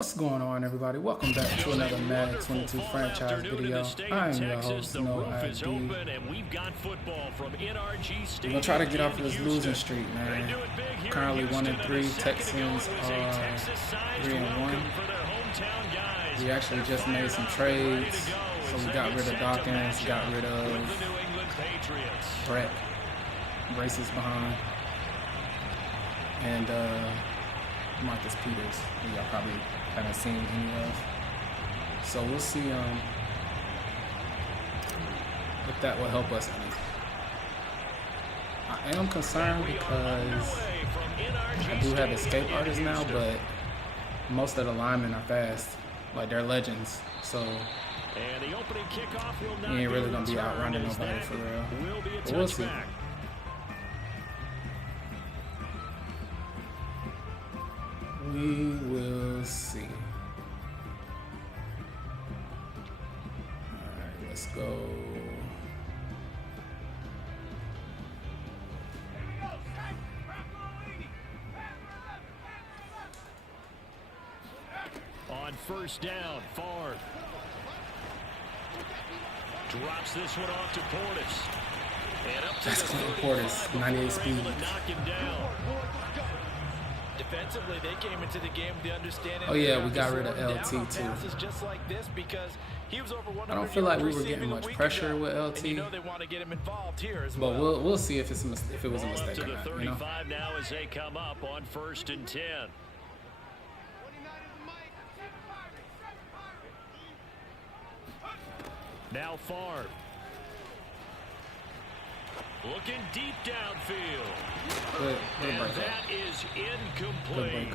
What's going on, everybody? Welcome back to another Madden 22 franchise video. I'm your host, No ID. We're gonna try to get off of this losing streak, man. Currently 1-3. Texans are 3-1. We actually just made some trades, so we got rid of Dawkins, got rid of Brett, braces behind, and Marcus Peters, who y'all probably haven't seen any of. So we'll see if that will help us any. I am concerned because I do have escape artists now, but most of the linemen are fast. Like, they're legends. So he ain't really gonna be outrunning nobody for real. But we'll see. We will see. Alright, let's go. On first down, Favre drops this one off to Portis. And up to That's Portis, 98 speed. Knock him down. Defensively, they came into the game with the understanding. Oh yeah, we got rid of LT too. Just like this because he was over I don't feel like we were getting much pressure with LT, you know they want to get him involved here as but well. we'll see if it was a mistake or not. To the 35 you know? now as they come up on 1st and 10. Now Favre. Looking deep downfield. And that is incomplete.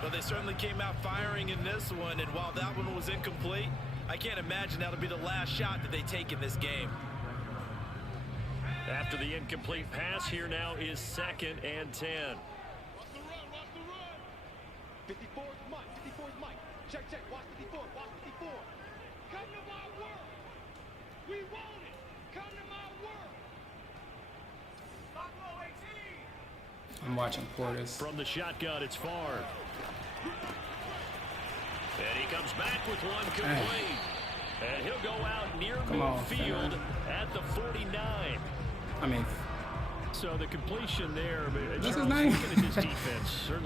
Well, they certainly came out firing in this one, and while that one was incomplete, I can't imagine that'll be the last shot that they take in this game. After the incomplete pass, here now is 2nd and 10. Watch the run, watch the run. 54 is Mike, 54 is Mike. Check, watch 54, watch 54. Come to my work. We want it. Come to my work. I'm watching Portis. From the shotgun, it's Favre. And he comes back with one complete. And he'll go out near midfield at the 49. I mean, so the completion there. What's his name?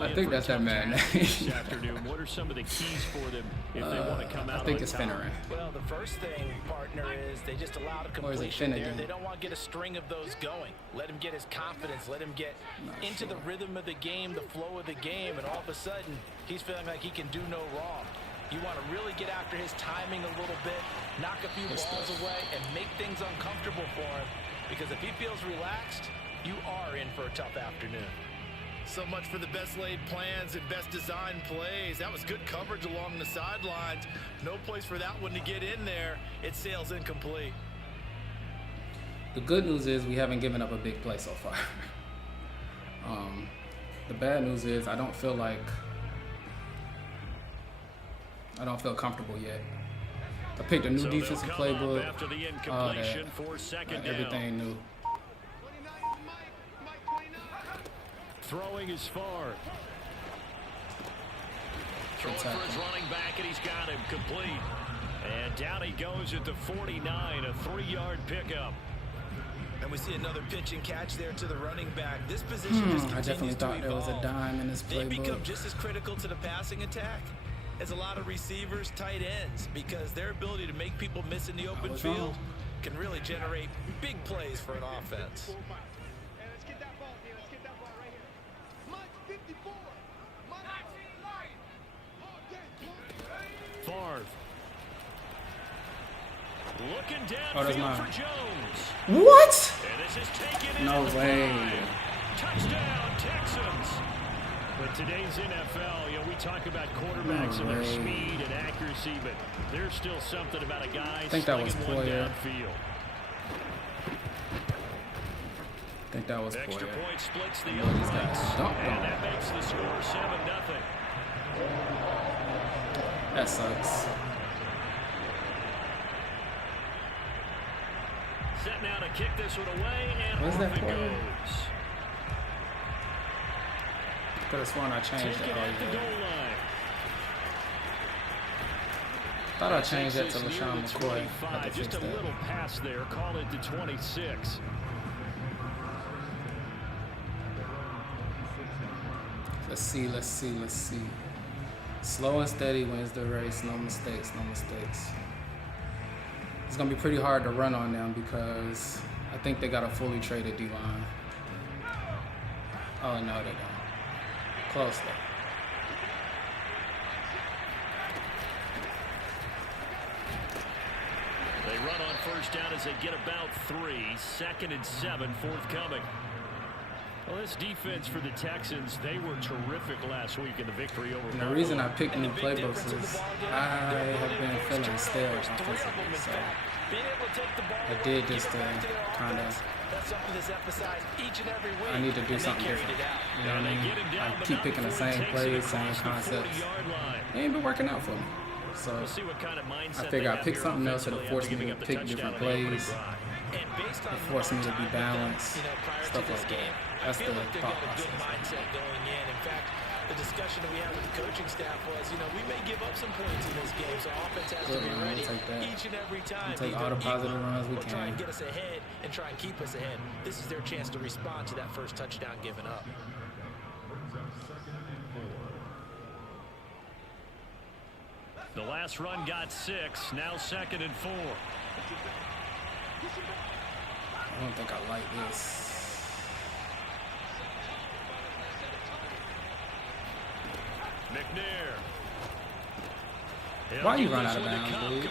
I think that's that man. This afternoon. What are some of the keys for them if they want to come out? I think it's Finneran. Well, the first thing, partner, is they just allowed a completion there. They don't want to get a string of those going. Let him get his confidence. Let him get into the rhythm of the game, the flow of the game, and all of a sudden, he's feeling like he can do no wrong. You want to really get after his timing a little bit, knock a few balls away, and make things uncomfortable for him. Because if he feels relaxed, you are in for a tough afternoon. So much for the best laid plans and best designed plays. That was good coverage along the sidelines. No place for that one to get in there. It sails incomplete. The good news is we haven't given up a big play so far. The bad news is I don't feel comfortable yet. I picked a new defensive playbook. Everything new. Throwing is far. Throwing for his running back, and he's got him complete. And down he goes at the 49, a 3-yard pickup. And we see another pitch and catch there to the running back. This position just I definitely thought there was a dime in this playbook. They become playbook. just as critical to the passing attack as a lot of receivers, tight ends, because their ability to make people miss in the open field can really generate big plays for an offense. Favre. Looking that's downfield mine. for Jones. What? And this is taken No in way. Touchdown, Texans. But today's NFL, we talk about quarterbacks and their speed and accuracy, but there's still something about a guy slinging one downfield. I think that was Extra Poyer. point splits the offense, and that makes the score 7-0. That sucks. Set now to kick this one away, and Where's off that it Poyer? goes. Could have sworn I changed Taken it. at the Oh, goal line. Thought I changed that to LaShawn McCoy. Just a little pass there. Call it to 26. Let's see. Slow and steady wins the race. No mistakes. It's going to be pretty hard to run on them because I think they got a fully traded D-line. Oh, no, they don't. Close, though. They run on first down as they get about 3. 2nd and 7 forthcoming. Well, this defense for the Texans, they were terrific last week in the victory over. And the reason I picked new playbooks is I have been feeling stale offensively, so I did just to kind of. I need to do something different. You know what I mean? I keep picking the same plays, same concepts. It ain't been working out for me. So I figure I pick something else that'll force me to pick different plays. It forced me to be balanced, stuff like that. That's the thought process. Mindset going in. In fact, the discussion that we had with the coaching staff was, we may give up some points in this game, so offense has to be ready each and every time. Take all the positive runs we can. Try and get us ahead and try and keep us ahead. This is their chance to respond to that first touchdown given up. The last run got 6. Now 2nd and 4. I don't think I like this. McNair. Why you run out of bounds, dude?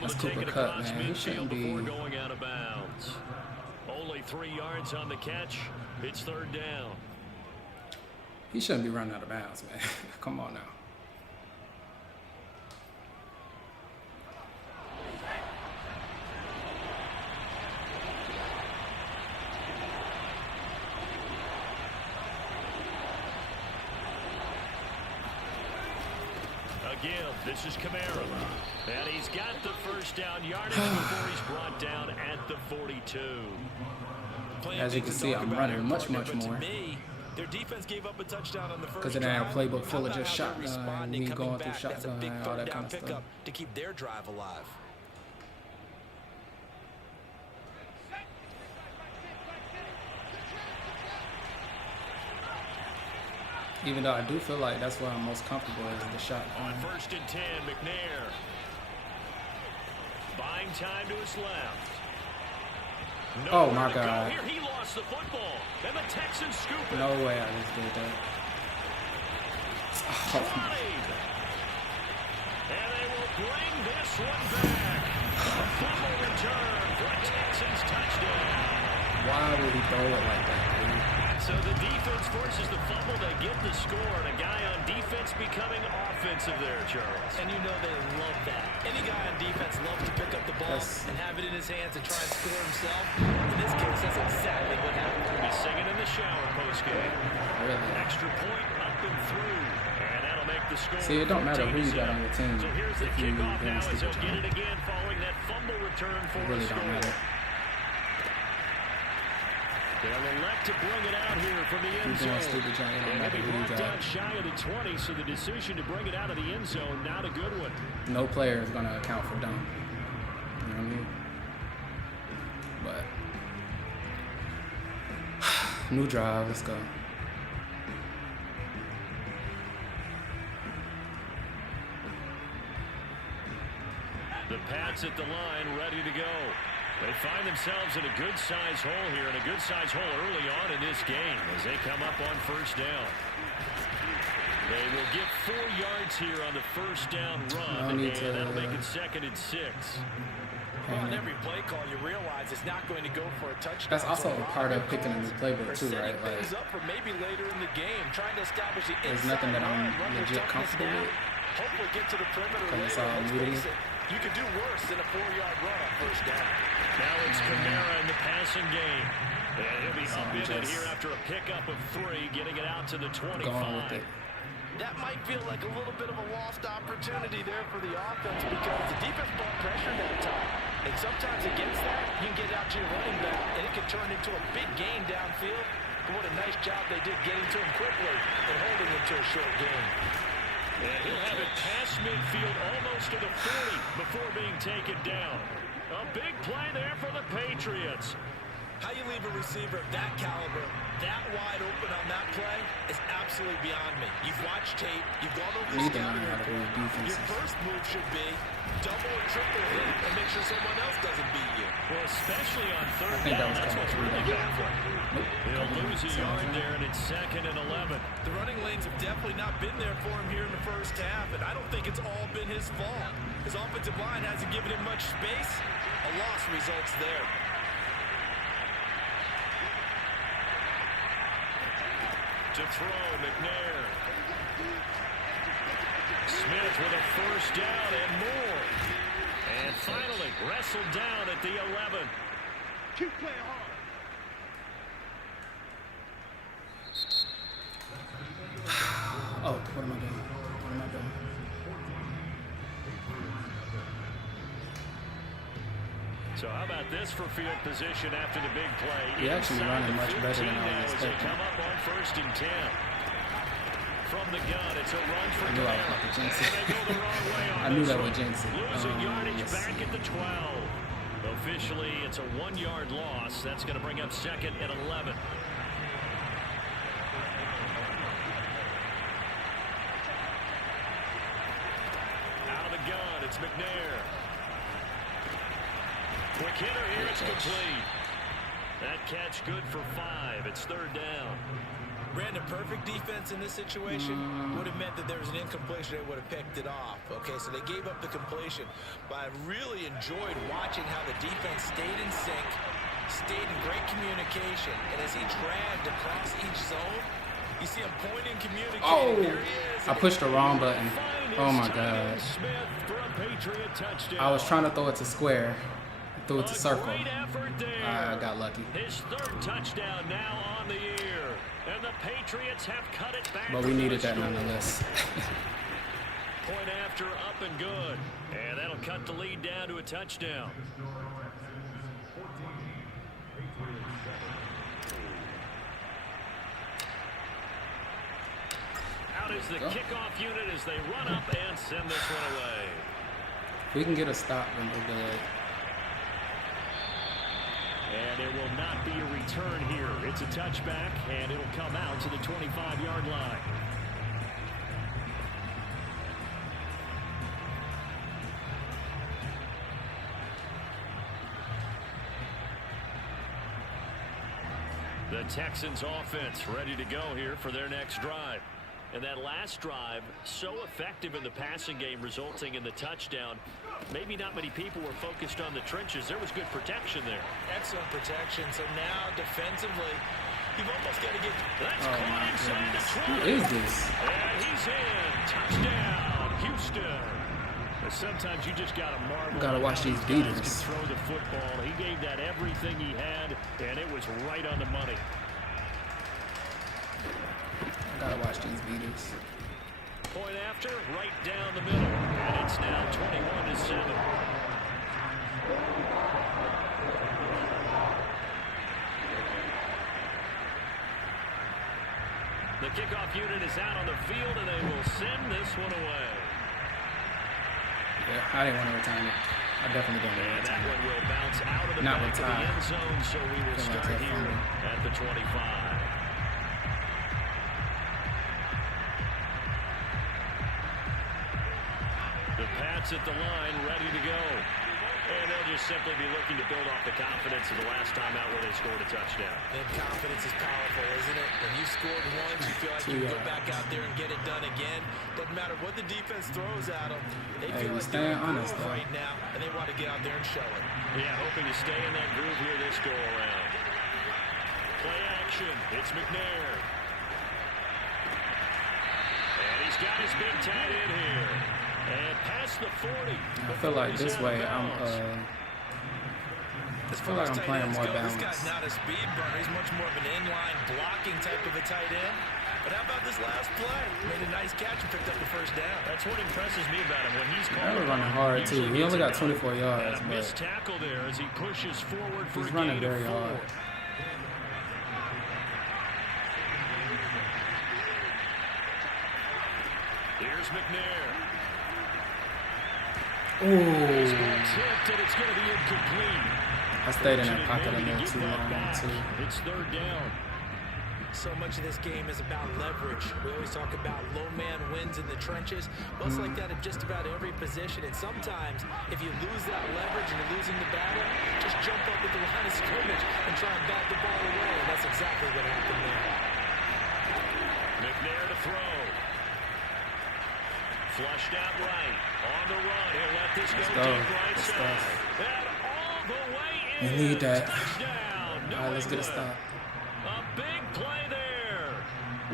That's Cooper Kupp, man. He shouldn't be going out of bounds. Only 3 yards on the catch. It's 3rd down. He shouldn't be running out of bounds, man. Come on now. This is Kamara, and he's got the first down yardage before he's brought down at the 42. As you can see, I'm running much more. Their defense gave up a touchdown on the first because it ain't a playbook full of just shotgun, me going through shotgun and all that kind of stuff. To keep their drive alive. Even though I do feel like that's where I'm most comfortable is the shotgun. On 1st and 10, McNair. Buying time to his left. Oh my God. Here he lost the football. And the Texans scoop it. No way I just did that. Oh. And they will bring this one back. A fumble return for a Texans touchdown. Why would he throw it like that, dude? So the defense forces the fumble, they get the score, and a guy on defense becoming offensive there, Charles. And they love that. Any guy on defense loves to pick up the ball and have it in his hands and try and score himself. In this case, that's exactly what happened. He'll be singing in the shower postgame. Really? Extra point up and through, and that'll make the score. See, it don't matter who you got on your team. So here's the kickoff now as they'll get it again following that fumble return for it really don't matter. They'll elect to bring it out here from the end zone. And they'll be brought down shy of the 20, so the decision to bring it out of the end zone, not a good one. No player is going to account for dumb. You know what I mean? But new drive, let's go. The Pats at the line, ready to go. They find themselves in a good-sized hole here, and a good-sized hole early on in this game as they come up on first down. They will get 4 yards here on the first down run, and that'll make it 2nd and 6. Well, on every play call, you realize it's not going to go for a touchdown. That's also a part of picking a new playbook too, right? Like, up for maybe later in the game, trying to establish the there's nothing that I'm legit comfortable with. Hopefully get to the perimeter it's all new to me. You could do worse than a 4-yard run on first down. Now it's Kamara in the passing game. And he'll be submitted here after a pickup of 3, getting it out to the 25. That might feel like a little bit of a lost opportunity there for the offense because the defense brought pressure that time. And sometimes against that, you can get out to your running back, and it can turn into a big gain downfield. But what a nice job they did getting to him quickly and holding him to a short gain. And he'll have it pass midfield almost to the 40 before being taken down. A big play there for the Patriots. How you leave a receiver of that caliber that wide open on that play is absolutely beyond me. You've watched tape, you've gone over the scouting report. Your first move should be double or triple hit and make sure someone else doesn't beat you. Well, especially on third I think down, that was that's what's coming really through. bad for them. They'll lose a yard there, and it's 2nd and 11. The running lanes have definitely not been there for him here in the first half, and I don't think it's all been his fault. His offensive line hasn't given him much space. A loss results there. To throw, McNair. Smith with a first down and more. And finally wrestled down at the 11. Keep playing hard. Oh, what am I doing? What am I doing? So how about this for field position after the big play? He actually Inside running the much better 15 than I now was as they expecting. come up on 1st and 10. From the gun, it's a run for I knew I was Kamara. about to jinx And it. they go the wrong way on I knew this that one. would jinx it. Losing yardage Let's back see. at the 12. Officially, it's a 1-yard loss. That's going to bring up 2nd and 11. Out of the gun, it's McNair. Quick hitter here, it's complete. That catch good for 5. It's 3rd down. Brandon, perfect defense in this situation would have meant that there was an incompletion. They would have picked it off. Okay, so they gave up the completion. But I really enjoyed watching how the defense stayed in sync, stayed in great communication. And as he dragged across each zone, you see him pointing, communicating. Oh, There he is. I pushed the wrong button. Oh my God. Smith for a Patriot touchdown. I was trying to throw it to square. I threw it to circle. Great effort there. I got lucky. His 3rd touchdown now on the year. And the Patriots have cut it back. But we needed that nonetheless. Point after up and good. And that'll cut the lead down to a touchdown. Out is the kickoff unit as they run up and send this one away. If we can get a stop, then we're good. And it will not be a return here. It's a touchback, and it'll come out to the 25-yard line. The Texans offense ready to go here for their next drive. And that last drive, so effective in the passing game, resulting in the touchdown. Maybe not many people were focused on the trenches. There was good protection there. Excellent protection. So now defensively, you've almost got to get. That's Oh caught my inside the goodness. 20. Who is this? And he's in. Touchdown, Houston. But sometimes you just got to marvel. Gotta at watch how these guys can beaters. throw the football. He gave that everything he had, and it was right on the money. Gotta watch these beaters. Point after, right down the middle. And it's now 21-7. The kickoff unit is out on the field, and they will send this one away. Yeah, I didn't want to return it. I definitely don't want to And that return one it. will bounce out of the Not back of the retire. end zone, so we will Feel like start they're here fumble. at the 25. The Pats at the line, ready to go. And they'll just simply be looking to build off the confidence of the last time out where they scored a touchdown. And confidence is powerful, isn't it? When you scored once, you feel like you can go back out there and get it done again. Doesn't matter what the defense throws at them. They Hey, feel we like they're in staying honest, groove though. right now, and they want to get out there and show it. Yeah, hoping to stay in that groove here this go around. Play action. It's McNair. And he's got his big tight end here. And past the 40. I feel like this way I'm As feel far like as I'm tight playing ends more go, balanced. This guy's not a speed burner. He's much more of an inline blocking type of a tight end. But how about this last play? Made a nice catch and picked up the first down. That's what impresses me about him. When he's That called was running hard too. He only got 24 yards, and a missed but tackle there as he pushes forward for he's a running gain of very 4. hard. Here's McNair. This ball tipped, and it's going to be incomplete. I stayed in that pocket a little too long, too. It's third down. So much of this game is about leverage. We always talk about low man wins in the trenches. Well, it's like that in just about every position. And sometimes, if you lose that leverage and you're losing the battle, just jump up at the line of scrimmage and try and bat the ball away. And that's exactly what happened there. McNair to throw. Flushed out right. On the run. He'll let this go deep right side. And all the way in. We need that. Touchdown. All right, let's get a stop. A big play there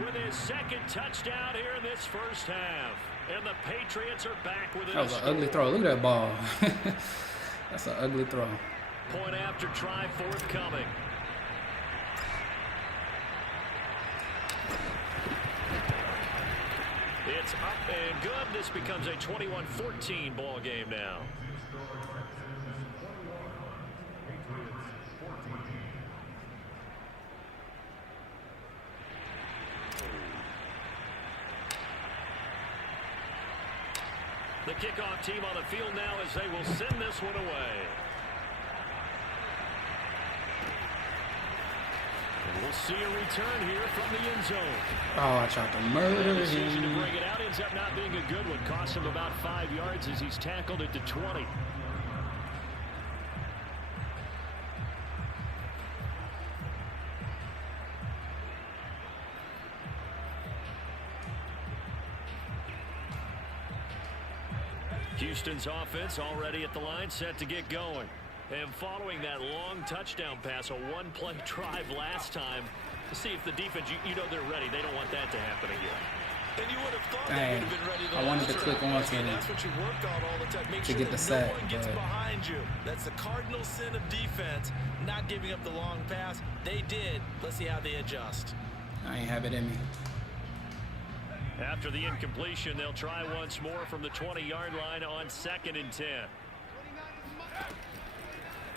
with his second touchdown here in this first half. And the Patriots are back with That was an ugly throw. Look at that ball. That's an ugly throw. Point after try forthcoming. It's up and good. This becomes a 21-14 ball game now. The kickoff team on the field now as they will send this one away. And we'll see a return here from the end zone. Oh, I tried to murder Decision to him. bring it out ends up not being a good one. Costs him about 5 yards as he's tackled at the 20. Houston's offense already at the line, set to get going. And following that long touchdown pass, a one-play drive last time, to see if the defense, you know they're ready. They don't want that to happen again. And you would have thought Dang. they would have been ready I wanted to click on to him that's what you work on all the time. Make to sure get the that sack, no one gets but- behind you. That's the cardinal sin of defense, not giving up the long pass. They did. Let's see how they adjust. I ain't have it in me. After the incompletion, they'll try once more from the 20-yard line on 2nd and 10.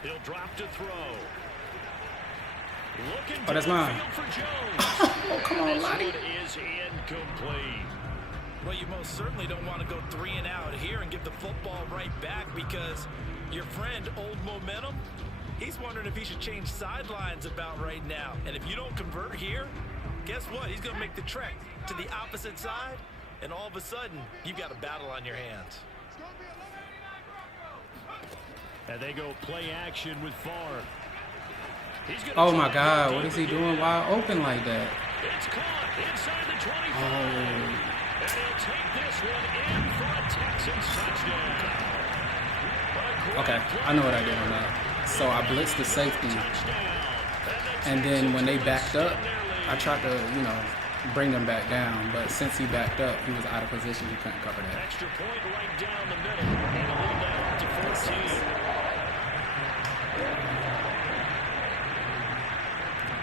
He'll drop to throw. Looking Oh, that's mine. downfield for Jones. Oh, come on, This Lottie. one is incomplete. Well, you most certainly don't want to go 3 and out here and give the football right back because your friend, Old Momentum, he's wondering if he should change sidelines about right now. And if you don't convert here, guess what? He's going to make the trek to the opposite side, and all of a sudden, you've got a battle on your hands. And they go play action with Favre. Oh my God, what is he doing wide open like that? It's caught inside the 25. Oh, And he'll take this one in for a Texans touchdown. okay, I know what I did on that. So I blitzed the safety, and then when they backed up, I tried to, you know, bring them back down, but since he backed up, he was out of position. He couldn't cover that. Extra point right down the middle. And a little down to 14.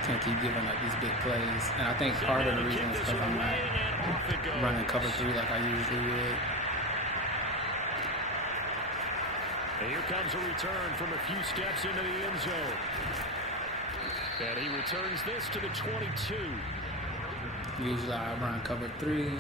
Can't keep giving up these big plays, and I think part of the reason is because I'm not running cover 3 like I usually would. And here comes a return from a few steps into the end zone. And he returns this to the 22. Usually I run cover 3.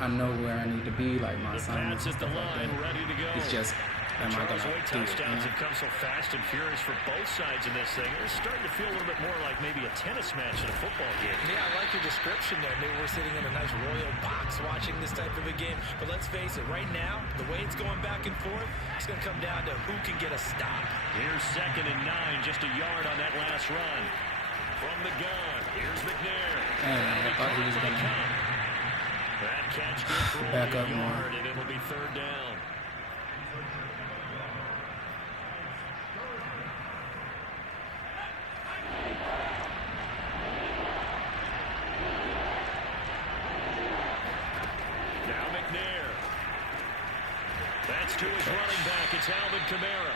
I know where I need to be, like my The assignments Pats and at the stuff like line, that. ready to go. It's just, am I Charles gonna Wade do it? touchdowns have come so fast and furious for both sides in this thing. It's starting to feel a little bit more like maybe a tennis match in a football game. Yeah, I like your description there. Maybe we're sitting in a nice royal box watching this type of a game. But let's face it, right now, the way it's going back and forth, it's going to come down to who can get a stop. Here's 2nd and 9, just a yard on that last run. From the gun, here's McNair. Dang, I thought he was gonna That catch good for back only up a more. yard, and it'll be 3rd down. Now McNair. That's to his running back. It's Alvin Kamara.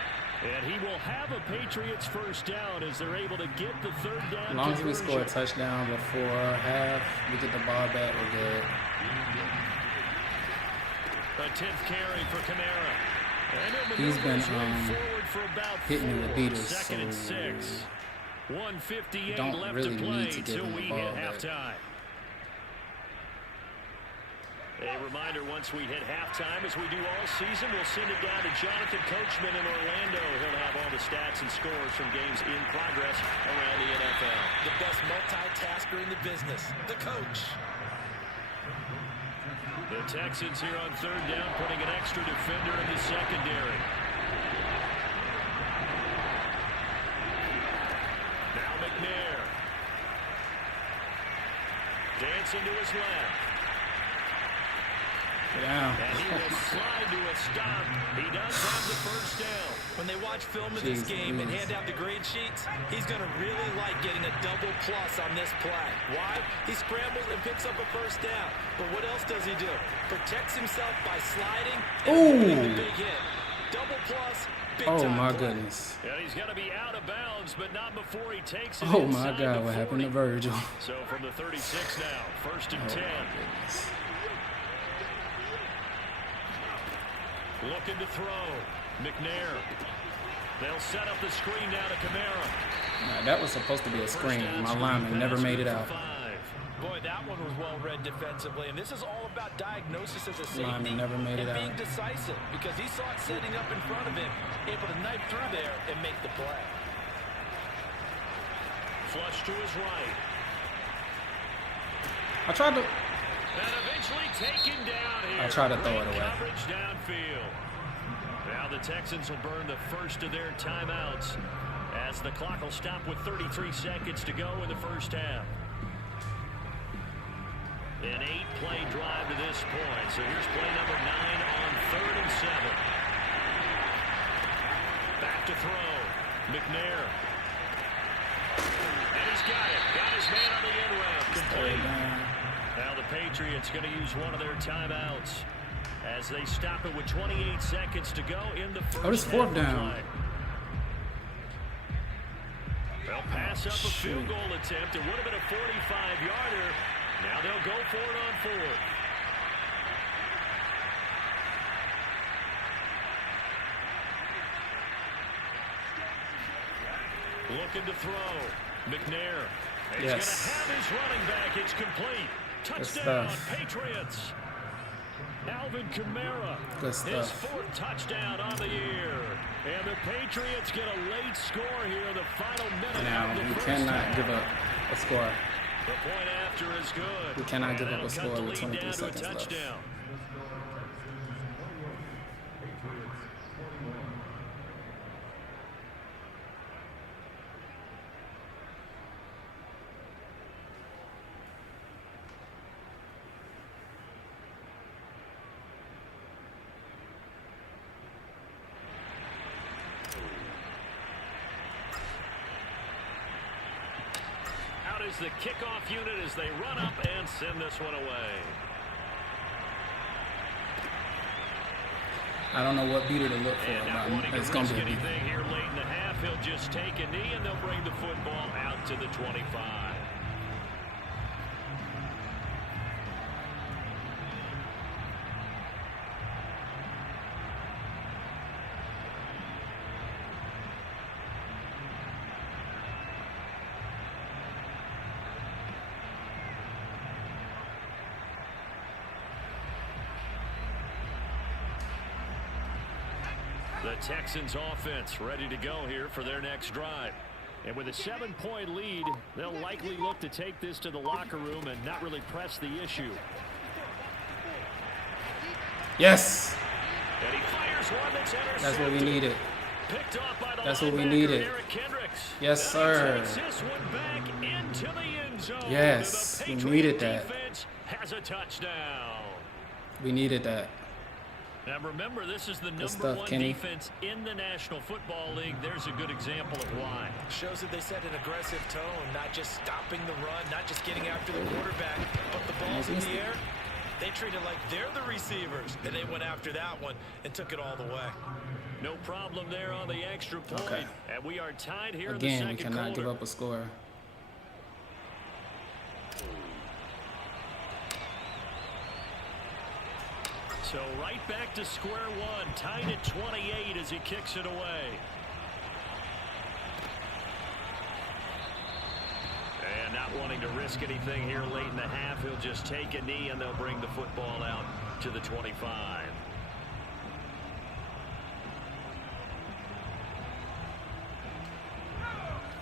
And he will have a Patriots first down as they're able to get the 3rd down. As long as we conversion. score a touchdown before half, we get the ball back, we're good. A 10th carry for Kamara. And He's been forward for about hitting me with 4. beaters, 2nd and so 6. 1:58 don't left really to play need to give till him the we ball hit back. halftime. A reminder, once we hit halftime, as we do all season, we'll send it down to Jonathan Coachman in Orlando. He'll have all the stats and scores from games in progress around the NFL. The best multitasker in the business, the coach. The Texans here on third down, putting an extra defender in the secondary. Now McNair. Dancing to his left. Yeah. And he will slide to a stop. He does have the first down. When they watch film of this game and hand out the grade sheets, he's going to really like getting a double plus on this play. Why? He scrambles and picks up a first down. But what else does he do? Protects himself by sliding and putting the big hit. Double plus, big time my play. goodness. And he's going to be out of bounds, but not before he takes it Oh inside my God, what the 40. happened to Virgil? So from the 36 now, first and 10. Goodness. Looking to throw. McNair. They'll set up the screen now to Kamara. Nah, that was supposed to be a screen. My lineman never made it out. Boy, that one was well read defensively, and this is all about diagnosis as a safety Lineman never made it and being out. decisive because he saw it setting up in front of him, able to knife through there and make the play. Flush to his right. I tried to. And eventually taken down here. I tried to throw it Great away. Coverage downfield. Now the Texans will burn the first of their timeouts as the clock will stop with 33 seconds to go in the first half. An 8-play drive to this point. So here's play number 9 on 3rd and 7. Back to throw. McNair. And he's got it. Got his man on the end round. Complete. Now the Patriots going to use one of their timeouts as they stop it with 28 seconds to go in the first. Oh, this fourth down. They'll pass up a field goal attempt. It would have been a 45-yarder. Now they'll go for it on 4th. Looking to throw. McNair. He's going to have his running back. It's complete. Touchdown, Patriots. Alvin Kamara. His 4th touchdown on the year. And the Patriots get a late score here in the final minute. Now, we cannot give up a score. The point after is good. We cannot give up a score with 23 seconds left. Is the kickoff unit as they run up and send this one away. I don't know what beater to look for, but it's going to be a beater. Anything here late in the half, he'll just take a knee and they'll bring the football out to the 25. The Texans offense ready to go here for their next drive. And with a 7-point lead, they'll likely look to take this to the locker room and not really press the issue. Yes! And he fires one that's intercepted. That's what we needed. Picked off by the That's what we needed. Yes, sir. This one back into the end zone. Yes, we needed that. Defense has a touchdown. We needed that. Now remember, this is the number stuff, 1 Kenny. defense in the National Football League. There's a good example of why. Shows that they set an aggressive tone, not just stopping the run, not just getting after the quarterback, but the ball's in the air. They treat it like they're the receivers, and they went after that one and took it all the way. No problem there on the extra point. Okay. And we are tied here Again, in we the second cannot quarter. give up a score. So right back to square one, tied at 28 as he kicks it away. And now Not wanting to risk anything here late in the half. He'll just take a knee, and they'll bring the football out to the 25.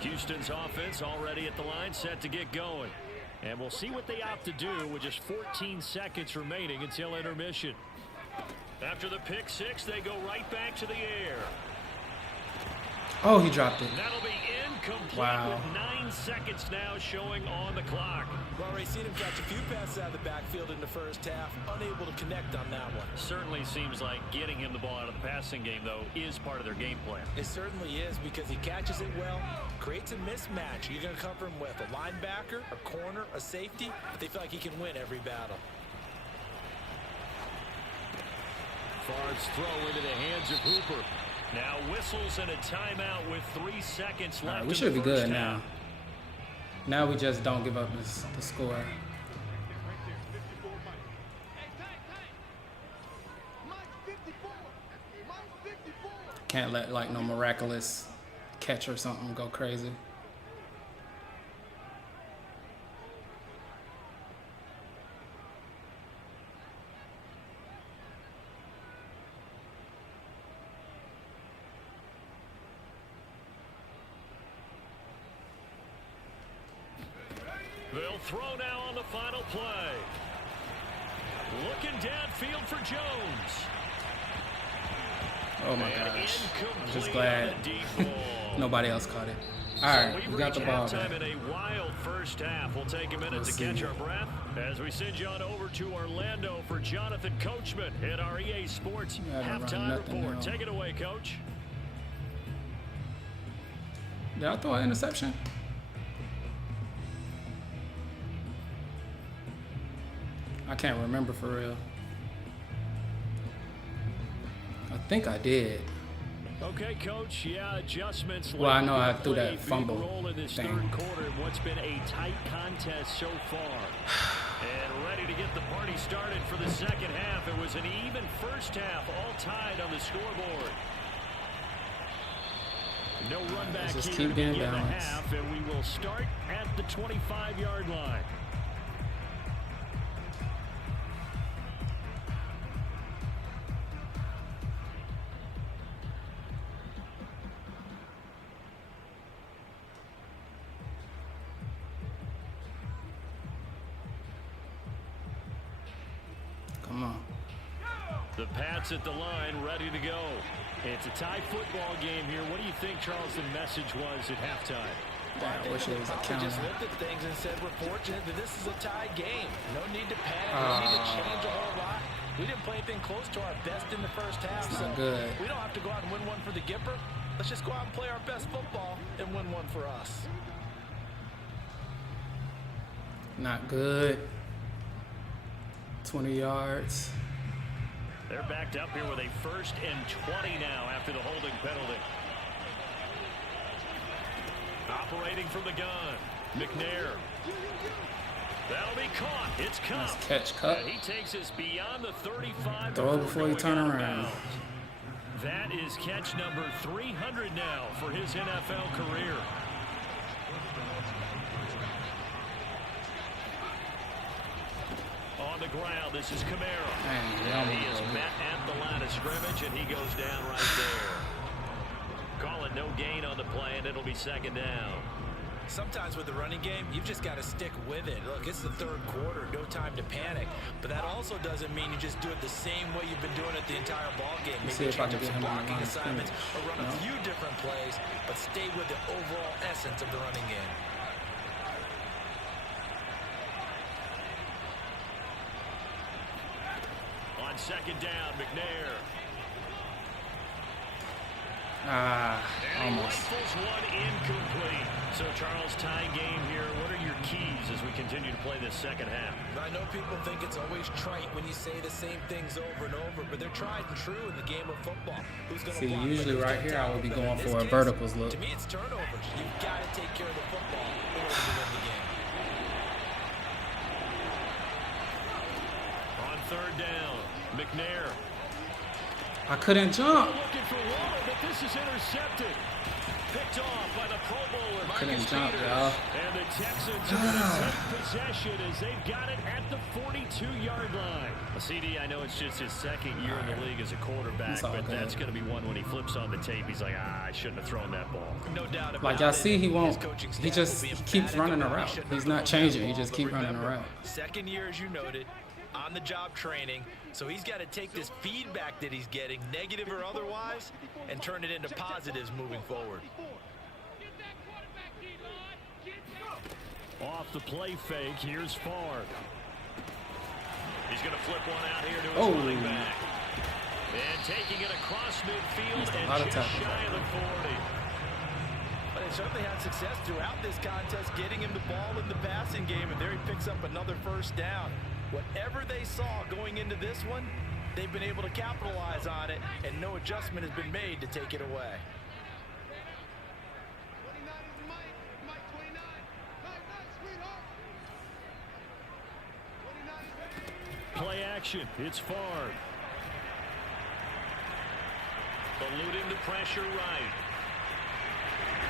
Houston's offense already at the line, set to get going. And we'll see what they opt to do with just 14 seconds remaining until intermission. After the pick six, they go right back to the air. Oh, he dropped it. That'll be incomplete. Wow. With 9 seconds now showing on the clock. Well, already seen him catch a few passes out of the backfield in the first half. Unable to connect on that one. Certainly seems like getting him the ball out of the passing game, though, is part of their game plan. It certainly is, because he catches it well, creates a mismatch. You're going to cover him with a linebacker, a corner, a safety, but they feel like he can win every battle. Favre's throw into the hands of Hooper. Now whistles and a timeout with 3 seconds left. Right, we should be good now. Now we just don't give up the score. Can't let like no miraculous catch or something go crazy. They'll throw now on the final play. Looking downfield for Jones. Oh my gosh. I'm just glad nobody else caught it. All right, we got the ball back. In a wild first half. We'll take a minute to catch our breath as we send you on over to Orlando for Jonathan Coachman at our EA Sports halftime report. Take it away, Coach. Did I throw an interception? I can't remember for real. I think I did. Okay, Coach. Yeah, adjustments. Well, I know I threw that fumble role in this thing. third quarter in what's been a tight contest so far. And ready to get the party started for the second half. It was an even first half, all tied on the scoreboard. No run back just here keep to getting begin the balanced. half, and we will start at the 25-yard line. Come on. The Pats at the line, ready to go. It's a tie football game here. What do you think, Charles, the message was at halftime? I wish it was a We counter. just looked at things and said we're fortunate that this is a tie game. No need to panic. No need to change a whole lot. We didn't play anything close to our best in the first half. It's So not good. we don't have to go out and win one for the Gipper. Let's just go out and play our best football and win one for us. Not good. 20 yards. They're backed up here with a 1st and 20 now after the holding penalty. Operating from the gun, McNair. That'll be caught. It's Cup. Nice catch, Cup. He takes us beyond the 35. Throw before you turn around. That is catch number 300 now for his NFL career. On the ground, this is Kamara. Man, He is met at the line of scrimmage, and he goes down right there. Call it no gain on the play, and it'll be 2nd down. Sometimes with the running game, you've just got to stick with it. Look, it's the third quarter, no time to panic. But that also doesn't mean you just do it the same way you've been doing it the entire ball game. Let's Maybe see if I change can up get some him on the blocking line of assignments or run scrimmage. a few different plays, but stay with the overall essence of the running game. On 2nd down, McNair. Ah, And he almost. rifles one incomplete. So, Charles, tie game here. What are your keys as we continue to play this second half? I know people think it's always trite when you say the same things over and over, but they're tried and true in the game of football. Who's going to See, block? usually Who's right gonna here I would be tackle? going In for this a case, verticals look. To me, it's turnovers. You've got to take care of the football in order to win the game. On 3rd down, McNair. I couldn't jump. Looking for Waller, but this is intercepted. Picked off by the Pro Bowler, Couldn't jump, Peters. y'all. And the Texans are going to take possession as they've got it at the 42-yard line. CD, I know it's just his second year in the league as a quarterback, but that's going to be one when he flips on the tape. He's like, I shouldn't have thrown that ball. No doubt about Like y'all see, he won't. He just keeps running a route. He's not changing. He just keeps running a route. Second year, as you noted, on the job training. So he's got to take this feedback that he's getting, negative or otherwise, and turn it into positives moving forward. Off the play fake, here's Favre. He's going to flip one out here to his running back. And taking it across midfield and just shy of the 40. But they certainly had success throughout this contest, getting him the ball in the passing game, and there he picks up another first down. Whatever they saw going into this one, they've been able to capitalize on it, and no adjustment has been made to take it away. Play action, it's Favre. Eluding the pressure right.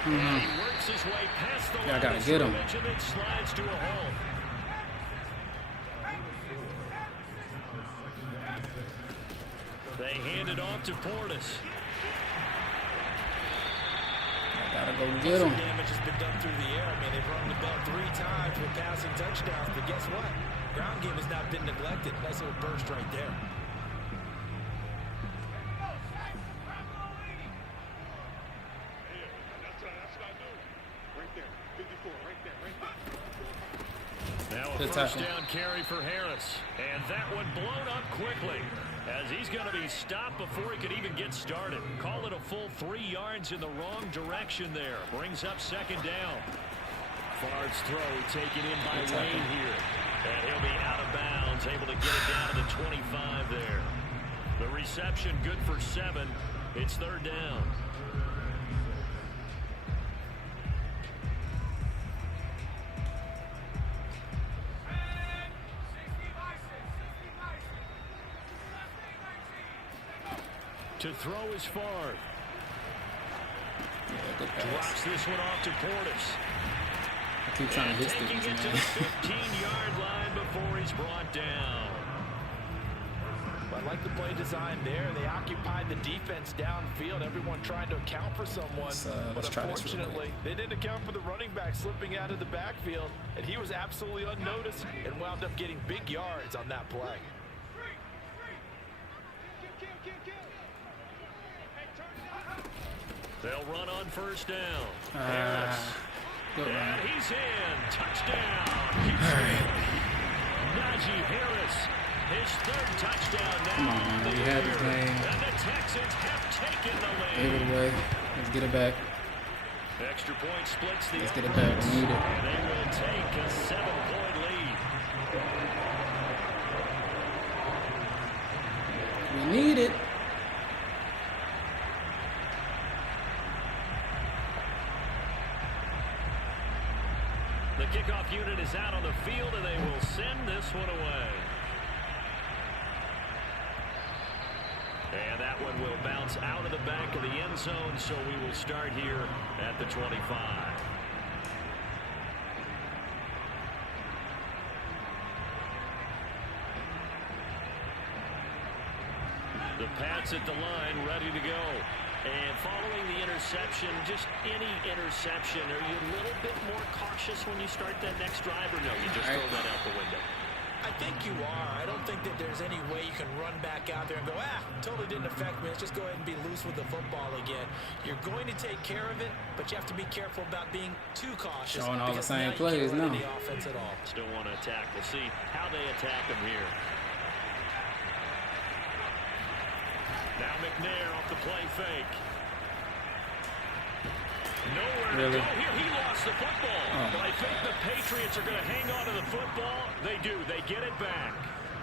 And he works his way past the line. I gotta get him. And then slides to a hole. They hand it off to Portis. I gotta go get him. Damage has been done through the air. I mean, they've run the ball 3 times with passing touchdowns, but guess what? Ground game has not been neglected. Nice little burst right there. Now a first down carry for Harris. And that one blown up quickly as he's going to be stopped before he could even get started. Call it a full 3 yards in the wrong direction there. Brings up second down. Favre's throw taken in by Wayne here. And he'll be out of bounds, able to get it down to the 25 there. The reception good for 7. It's third down. To throw is Favre. Drops this one off to Portis. I keep trying to hit taking it to the 15-yard line before he's brought down. I like the play design there. They occupied the defense downfield. Everyone trying to account for someone. But unfortunately, they didn't account for the running back slipping out of the backfield. And he was absolutely unnoticed and wound up getting big yards on that play. They'll run on first down. Harris. And he's in. Touchdown. Najee Harris. His third touchdown now. Come on, man. We had this game. And the Texans have taken the lead. Give it away. Let's get it back. Extra point splits the Let's get it back. We need it. And they will take a 7-point lead. We need it. The kickoff unit is out on the field, and they will send this one away. And that one will bounce out of the back of the end zone, so we will start here at the 25. The Pats at the line, ready to go. And following the interception, just any interception, are you a little bit more cautious when you start that next drive, or no, you just throw that out the window? I think you are. I don't think that there's any way you can run back out there and go, totally didn't affect me. Let's just go ahead and be loose with the football again. You're going to take care of it, but you have to be careful about being too cautious. Showing all the same now plays now. The offense at all. Still want to attack. We'll see how they attack them here. Now McNair off the play fake. Nowhere to go here. He lost the football. But I think the Patriots are going to hang on to the football. They do. They get it back.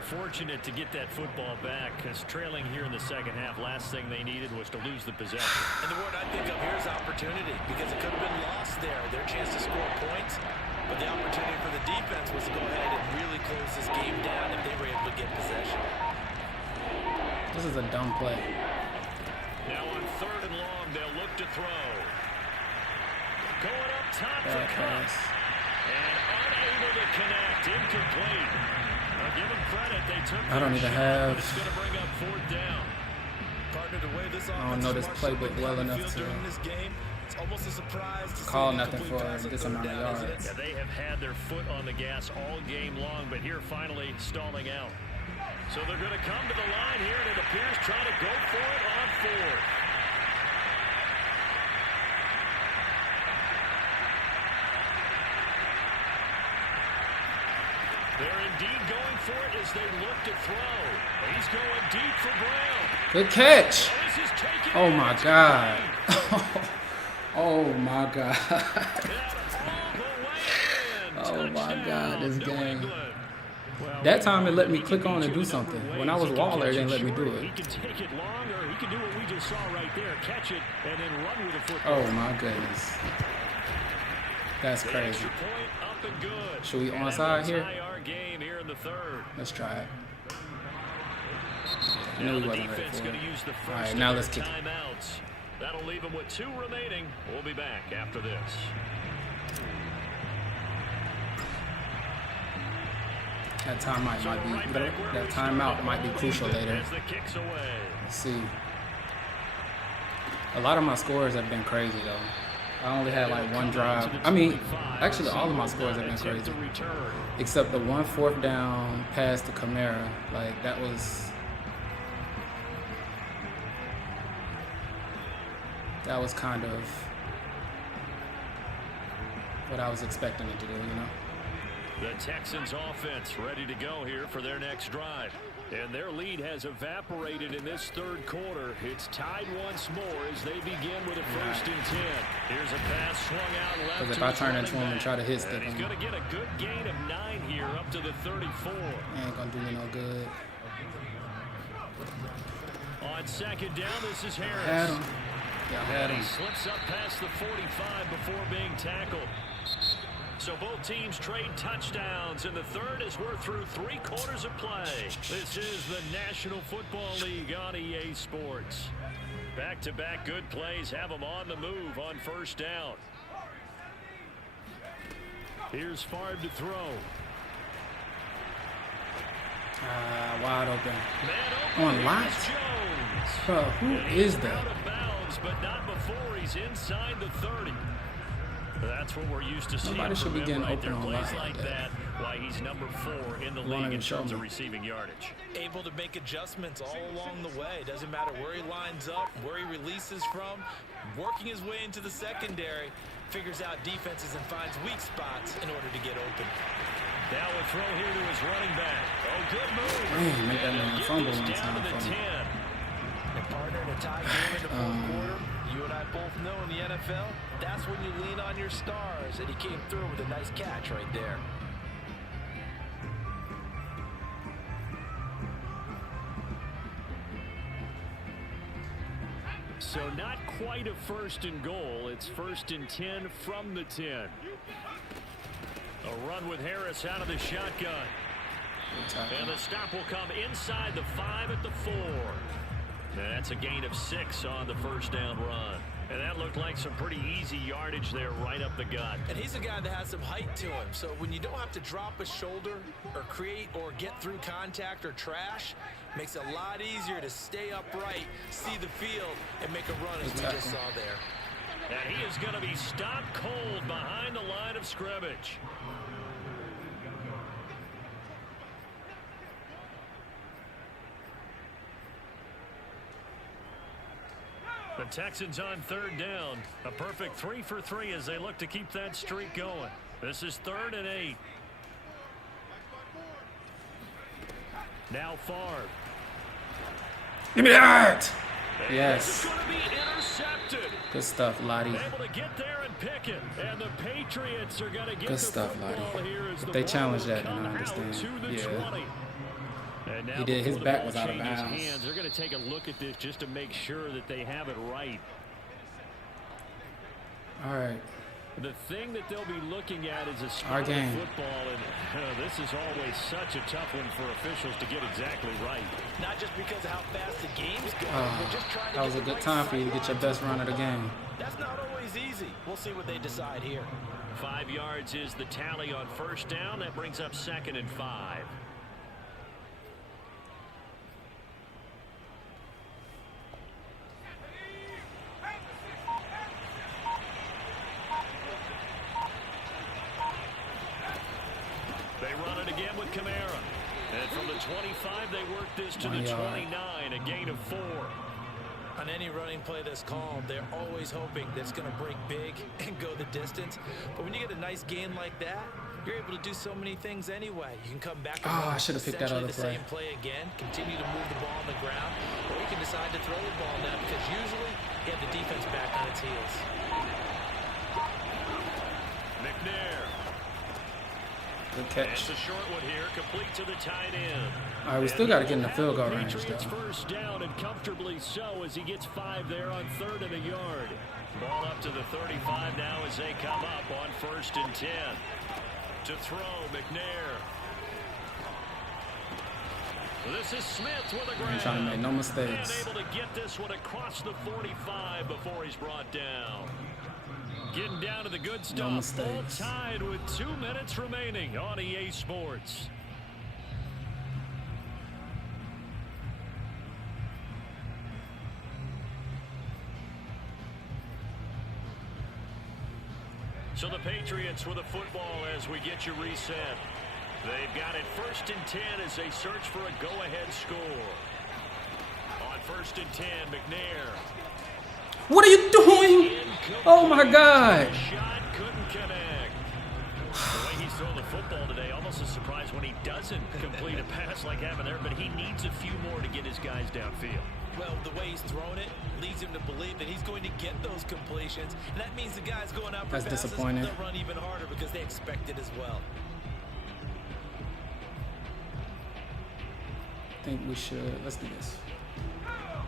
Fortunate to get that football back, because trailing here in the second half, last thing they needed was to lose the possession. And the word I think of here is opportunity, because it could have been lost there. Their chance to score points. But the opportunity for the defense was to go ahead and really close this game down if they were able to get possession. This is a dumb play. Now on 3rd and long, they'll look to throw. Going up top for Bad Cup. pass. And unable to connect. Incomplete. Now give them credit. They took I don't their even shot, have. but it's going to bring up 4th down. Partner, the way this I don't know this playbook well enough to during this game, it's almost a surprise to call see nothing incomplete for pass on this third amount of down, isn't yards. it? Yeah, they have had their foot on the gas all game long, but here finally stalling out. So they're going to come to the line here, and it appears trying to go for it on 4th. They're indeed going for it as they look to throw. He's going deep for Brown. Good catch. Oh, this is taken Oh in. my It's God. complete. Oh my God. That all the way in. Oh my God, this Touchdown, New game. England. Well, That time it let me he click can on beat and you do a number of something. When I ways. was He can Waller, it catch didn't let me do short, it. He can take it long, or he can do what we just saw right there, catch it and then run with the football. Oh my goodness. That's The crazy. extra point up and good. Should we And that onside will here? tie our game here in the 3rd. Let's try it. I Now knew the he wasn't ready defense for going it. to use the first All right, of now their let's kick it. timeouts. That'll leave them with 2 remaining. We'll be back after this. That time might So we're right be back where that we timeout started. might be crucial later. As the kick's away. Let's see. A lot of my scores have been crazy though. I only had like one drive. I mean, actually all of my scores have been crazy. Except the 1 4th down pass to Kamara. Like that was kind of what I was expecting it to do, you know? The Texans offense ready to go here for their next drive. And their lead has evaporated in this 3rd quarter. It's tied once more as they begin with a 1st and 10. Here's a pass swung out left. Because if I turn into him and try to hit stick He's him, going to get a good gain of 9 here up to the 34. ain't gonna do me no good. On 2nd down, this is Harris. Had him. Yeah, I had He him. slips up past the 45 before being tackled. So both teams trade touchdowns in the 3rd as we're through 3 quarters of play. This is the National Football League on EA Sports. Back-to-back good plays have them on the move on 1st down. Here's Favre to throw. Wide open. Man open On lot? is Jones. Bro, who And is he's that? out of bounds, but not before he's inside the 30. That's what we're used to seeing. Nobody should be getting right open there. on Plays lot like like that. Why he's number 4 in the Won't league even in show terms of me. receiving yardage. Able to make adjustments all along the way. Doesn't matter where he lines up, where he releases from. Working his way into the secondary, figures out defenses and finds weak spots in order to get open. Now a throw here to his running back. Oh, good move. Man, make that And man he'll get fumble this one down time to the for me. 10. And partner, in a tie game in the 4th quarter, you and I both know in the NFL, that's when you lean on your stars, and he came through with a nice catch right there. So not quite a 1st and goal. It's 1st and 10 from the 10. A run with Harris out of the shotgun. And the stop will come inside the 5 at the 4. And that's a gain of 6 on the 1st down run. And that looked like some pretty easy yardage there right up the gut. And he's a guy that has some height to him. So when you don't have to drop a shoulder or create or get through contact or trash, makes it a lot easier to stay upright, see the field, and make a run as we just saw there. And he is going to be stopped cold behind the line of scrimmage. The Texans on 3rd down. A perfect 3 for 3 as they look to keep that streak going. This is 3rd and 8. Now Favre. Give me that! And Yes. this is going to be intercepted. Good stuff, Lottie. Able to get there and pick it. And the Patriots are going to get Good the stuff, football Lottie. here as If the they ball challenge will that, then come I out understand. to the Yeah. 20. And now He did. His before the back ball was out of changes bounds. hands, they're going to take a look at this just to make sure that they have it right. All right. The thing that they'll be looking at is a Our spot of game. football, and this is always such a tough one for officials to get exactly right. Not just because of how fast the game's going, but just trying to That was get a the good right time for you to get your sidelines best run of the game. That's not always easy. we'll see what they decide here. 5 yards is the tally on first down. That brings up 2nd and 5. They run it again with Kamara. And from the 25, they work this to the 29, a gain of 4. On any running play that's called, they're always hoping that it's going to break big and go the distance. But when you get a nice gain like that, you're able to do so many things anyway. You can come back and I should have picked that other play. Same play again, continue to move the ball on the ground, or you can decide to throw the ball now because usually you have the defense back on its heels. McNair. Good catch. It's a short one here, complete to the tight end. All right, we still got to get in the field goal range, Patriots though. first down, and comfortably so, as he gets 5 there on 3rd and a yard. Ball up to the 35 now as they come up on 1st and 10. To throw, McNair. This is Smith with a grab. Trying to make no mistakes. And able to get this one across the 45 before he's brought down. Getting down to the good stuff. No mistakes. All tied with 2 minutes remaining on EA Sports. So the Patriots with a football as we get you reset. They've got it 1st and 10 as they search for a go-ahead score. On 1st and 10, McNair. What are you doing? Oh my God! The shot couldn't connect. The way he's throwing the football today, almost a surprise when he doesn't complete a pass like having there, but he needs a few more to get his guys downfield. Well, the way he's thrown it leads him to believe that he's going to get those completions. And that means the guys going out for That's passes, disappointing. they'll run even harder because they expect it as well. I think we should. Let's do this.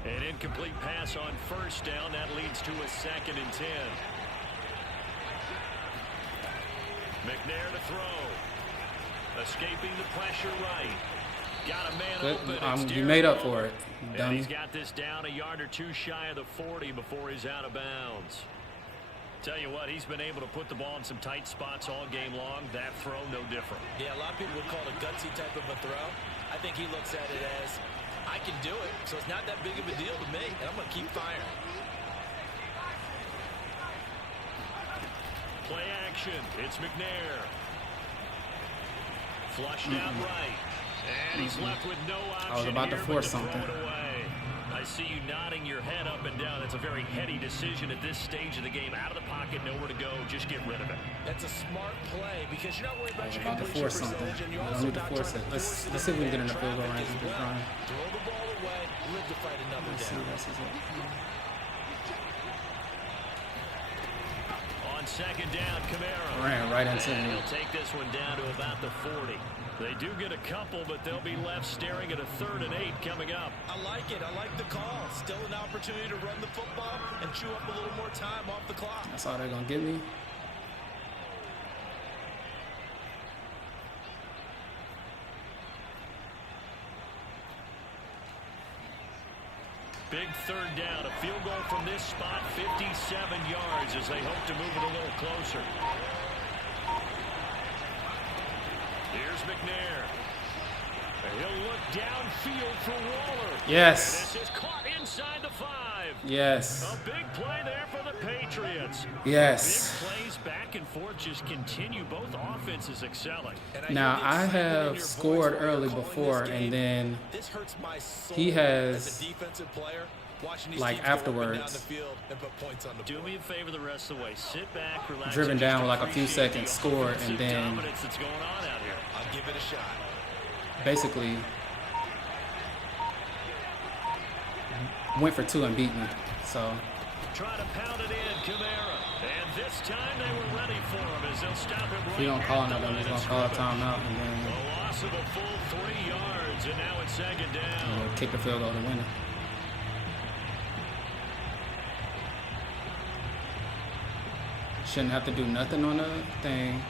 An incomplete pass on 1st down. That leads to a 2nd and 10. McNair to throw. Escaping the pressure right. Got a man open. You made up for it. And he's got this down a yard or 2 shy of the 40 before he's out of bounds. Tell you what, he's been able to put the ball in some tight spots all game long. That throw, no different. Yeah, a lot of people would call it a gutsy type of a throw. I think he looks at it as, I can do it, so it's not that big of a deal to me, and I'm going to keep firing. Play action. It's McNair. Flushed out right. And he's left with no option. I was about to force something. I see you nodding your head up and down. That's a very heady decision at this stage of the game. Out of the pocket, nowhere to go. Just get rid of it. That's a smart play because you're not worried about your about to force something. I need to force it. Let's see if we can get in the field goal range. Throw the ball away. Live to fight another down. On 2nd down, Kamara ran right into him. He'll take this one down to about the 40. They do get a couple, but they'll be left staring at a 3rd and 8 coming up. I like it. I like the call. Still an opportunity to run the football and chew up a little more time off the clock. That's all they're going to give me. Big 3rd down. A field goal from this spot, 57 yards as they hope to move it a little closer. Here's McNair. He'll look downfield for Waller. Yes. This is caught inside the 5. Yes. A big play there for the Patriots. Yes. Big plays back and forth just continue. Both offenses excelling. Now, I have scored early before, and then he has, like, afterwards, Do me a favor the rest of the way. Sit back, relax. driven down like a few seconds, scored, and then That's going on out here. I'll give it a shot. basically went for 2 and beat me. So Try to pound it in, Kamara. And this time they were ready for him as they'll stop him right. if you don't call another, I'm just gonna call a timeout and then A loss of a full 3 yards, and now it's 2nd down. kick the field goal to win it. Shouldn't have to do nothing on the thing.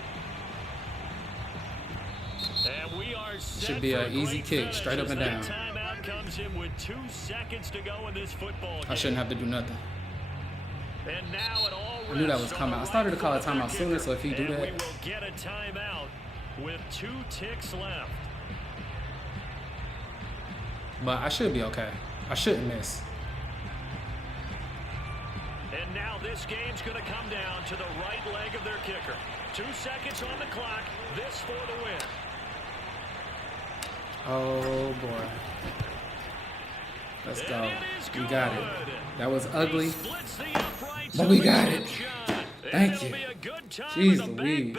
And we are set Should be for an a easy great kick, finish straight up as and that down. Timeout comes in with 2 seconds to go in this football game. I shouldn't have to do nothing. And now it all I knew that was coming. I started to call a timeout sooner, so if he do that, we will get a timeout with 2 ticks left. But I should be okay. I shouldn't miss. And now this game's going to come down to the right leg of their kicker. 2 seconds on the clock. This for the win. Oh, boy. Let's go. We got it. That was ugly, but we got it. Thank you. Jeez Louise.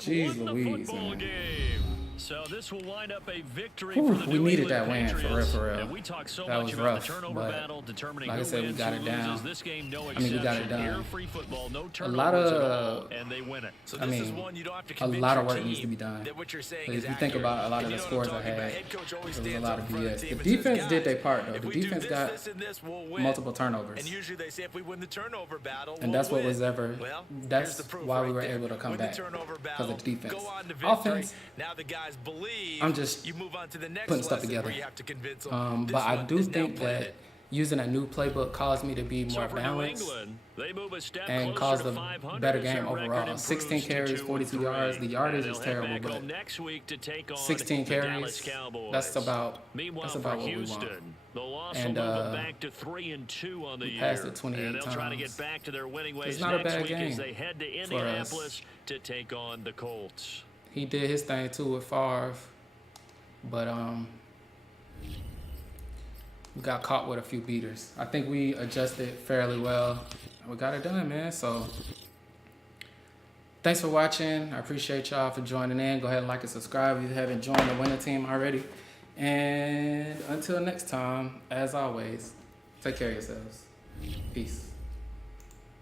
Jeez Louise, man. So this will wind up a victory Whew, for the we New needed England that win, Patriots. for real. And we talk so That much was about rough, the turnover but battle, determining like I who said, we wins, got who it down. loses. This game, no I mean, we got it exception. done. Air-free football, no A lot turnovers at all, of, and they win it. So I this is mean, one you don't have to a convince lot of your work needs to team be done. that what you're saying But is if you think accurate. about a lot of And the you know scores what I I'm talking had, about. Head coach always there was a stands lot up of in front of BS. the The team and says, defense did their "Guys, part, though. if The we do defense this, got this, and this, we'll win." multiple turnovers. And usually they say if we win the turnover battle, And we'll that's what win. was ever, Well, that's here's the proof why we right were there. able to come Win back, the turnover because battle, of the defense. go on to victory. Offense, Now the guys believe. I'm just you move on to the next putting stuff lesson together. where you have to convince them. But I do This one is now think planted. that using a new playbook caused me to be more So for New balanced England, they move a step and closer caused to a 500 better as their game record overall. improves 16 to carries, 42 yards. 2-3. The yardage And is they'll head terrible, back home but next week to take on 16 the Dallas carries, Cowboys. that's about Meanwhile, what for we want. Houston, the loss And, will move them back to 3-2 on the we year. passed it 28 and they'll try to times. get back to their winning ways It's not a next bad week game as they head to for us. Indianapolis to take on the Colts. He did his thing too with Favre, but we got caught with a few beaters. I think we adjusted fairly well. We got it done, man. So thanks for watching. I appreciate y'all for joining in. Go ahead and like and subscribe if you haven't joined the winning team already. And until next time, as always, take care of yourselves. Peace.